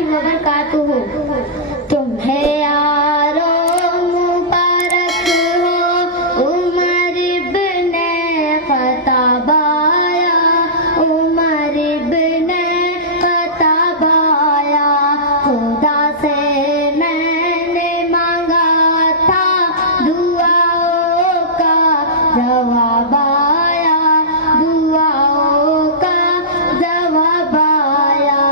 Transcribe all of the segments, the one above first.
वरहमतुल्लाहि वबरकातुहू। तुम्हें यारो मुबारक हो उमर इब्ने खत्ताब आया, उमर इब्ने खत्ताब आया। खुदा से मैंने मांगा था दुआओं का जवाब आया, दुआओं का जवाब आया।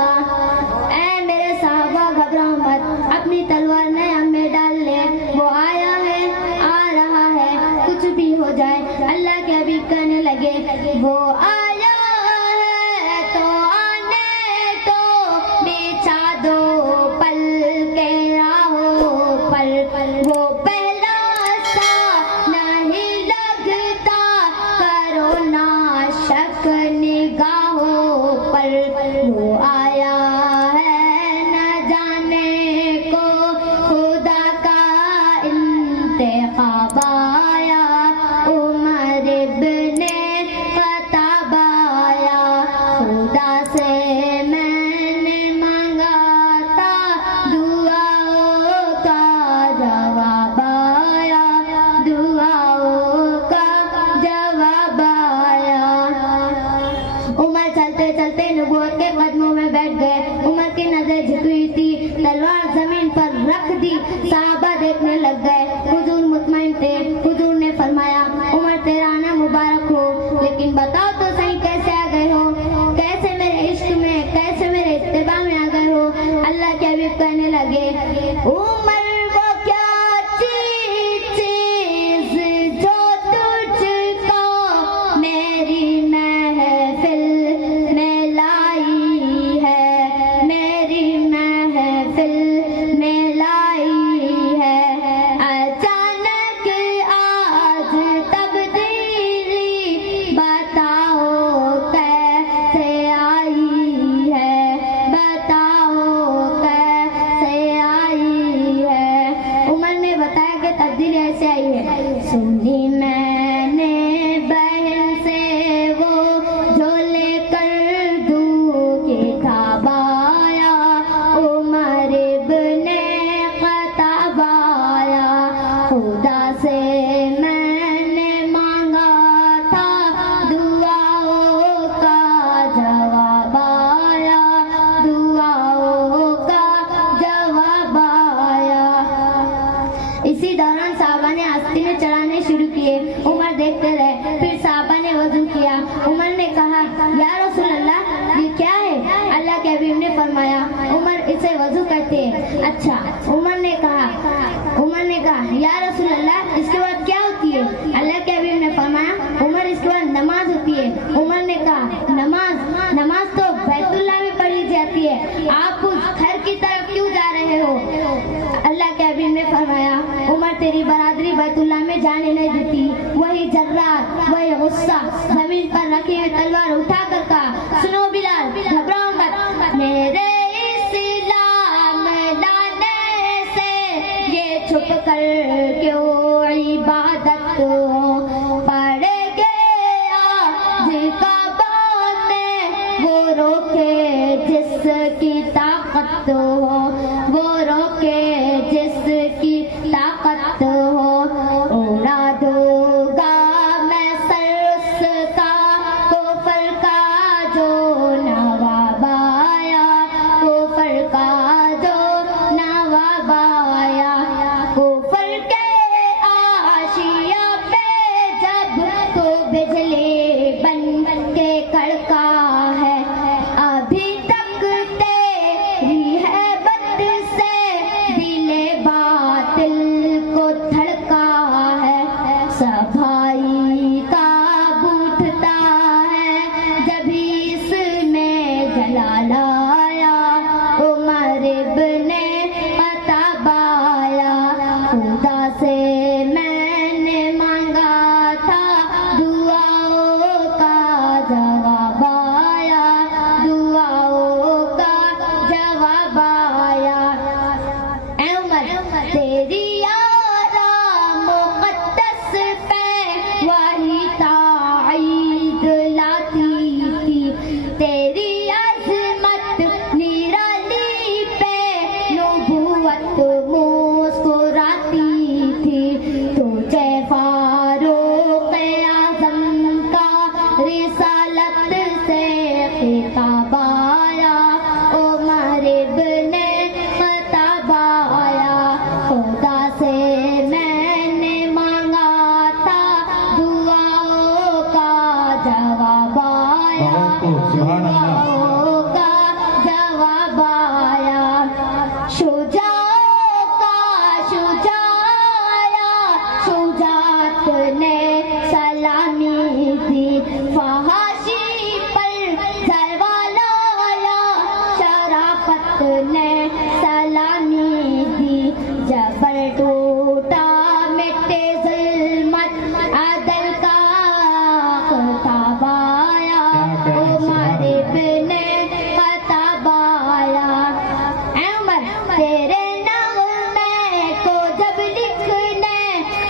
ऐ मेरे साहबा घबराओ मत, अपनी तलवार नया में डाल ले, वो आया है, आ रहा है, कुछ भी हो जाए। अल्लाह के हबीब कहने लगे वो आया है तो आने दो, बिछा दो पल के राहो पल पल। वो पहला सा नहीं लगता, करो ना शक निगाहों पर। वो आया है न जाने को खुदा का इंतखाब आया, उमर इब्ने खत्ताब आया। खुदा से मैंने मांगा था दुआओं का जवाब आया, दुआओं का जवाब आया। उमर चलते चलते नबूवत के कदमों में बैठ गए। उमर की नजर झुकी हुई थी, तलवार जमीन पर रख दी। साहबा देखने लग गए। हुजूर मुतमईन थे। हुजूर ने फरमाया उमर तेरा आना मुबारक हो, लेकिन बताओ तो सही कैसे आ गए हो, कैसे मेरे इश्क में, कैसे मेरे इत्तिबा में आ गए हो। अल्लाह के हबीब कहने लगे उमर वो क्या चीज जो तुझको मेरी महफिल में लाई है, मेरी महफिल में लाई है। अचानक आज तब्दीली बताओ कैसे आई है, बताओ कैसे आई है। उमर ने बताया कि तब्दीली ऐसे आई है। सुनी मैंने बहन से वो जो लेकर दूं किताब आया, उमर इब्ने खत्ताब आया। खुदा से मैंने मांगा था दुआओं का जवाब आया, दुआओं का जवाब आया। इसी दौरान साहबा ने आस्तीने चढ़ाने शुरू किए। उमर देखते रहे। फिर साहबा ने वजू किया। उमर ने कहा या रसूल अल्लाह ये क्या है। अल्लाह के हबीब ने फरमाया उमर इसे वजू कहते हैं। अच्छा। उमर ने कहा या रसूल अल्लाह इसके बाद क्या होती है। अल्लाह के हबीब ने फरमाया उमर इसके बाद नमाज होती है। उमर ने कहा नमाज तो बैतुल्लाह में पढ़ी जाती है, आप उस घर की तरफ क्यों जा रहे हो। अल्लाह के हबीब ने फरमाया उमर तेरी बरादरी बैतुल्लाह में जाने नहीं देती। वही जर्रात, वही गुस्सा जमीन पर रखी हुई तलवार उठा कर कहा सुनो बिलाल घबराओ मत, मेरे इस्लाम लाने से ये छुप कर क्यों इबादत पड़ गया। जिकाबा में वो रोके जिसकी ताकत हो, वो रोके जिसकी ताकत हो। उड़ा दूंगा मैं सर उसका कुफर का जो नवाब आया, कुफर का जो नवाब आया। कुफर के आशिया पे जब तो बिजली बन के कड़का है, अभी तक तेरी है बद ने सलामी दी, जबर टूटा मिटे जुल्मत अदल का खिताब आया, उमर इब्ने खत्ताब आया। ऐ उमर तेरे नग़्मे को जब लिखने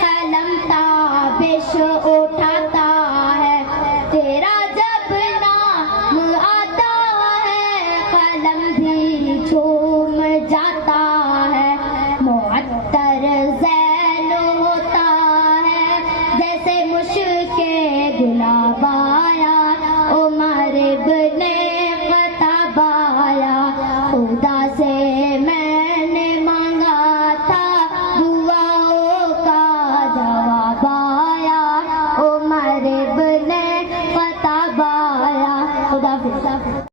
कलम ताबिश उठाता है, तेरा जब नाम आता है कलम भी झूम जाता है। मुअत्तर ज़ैन होता है जैसे मुश्के गुलाबा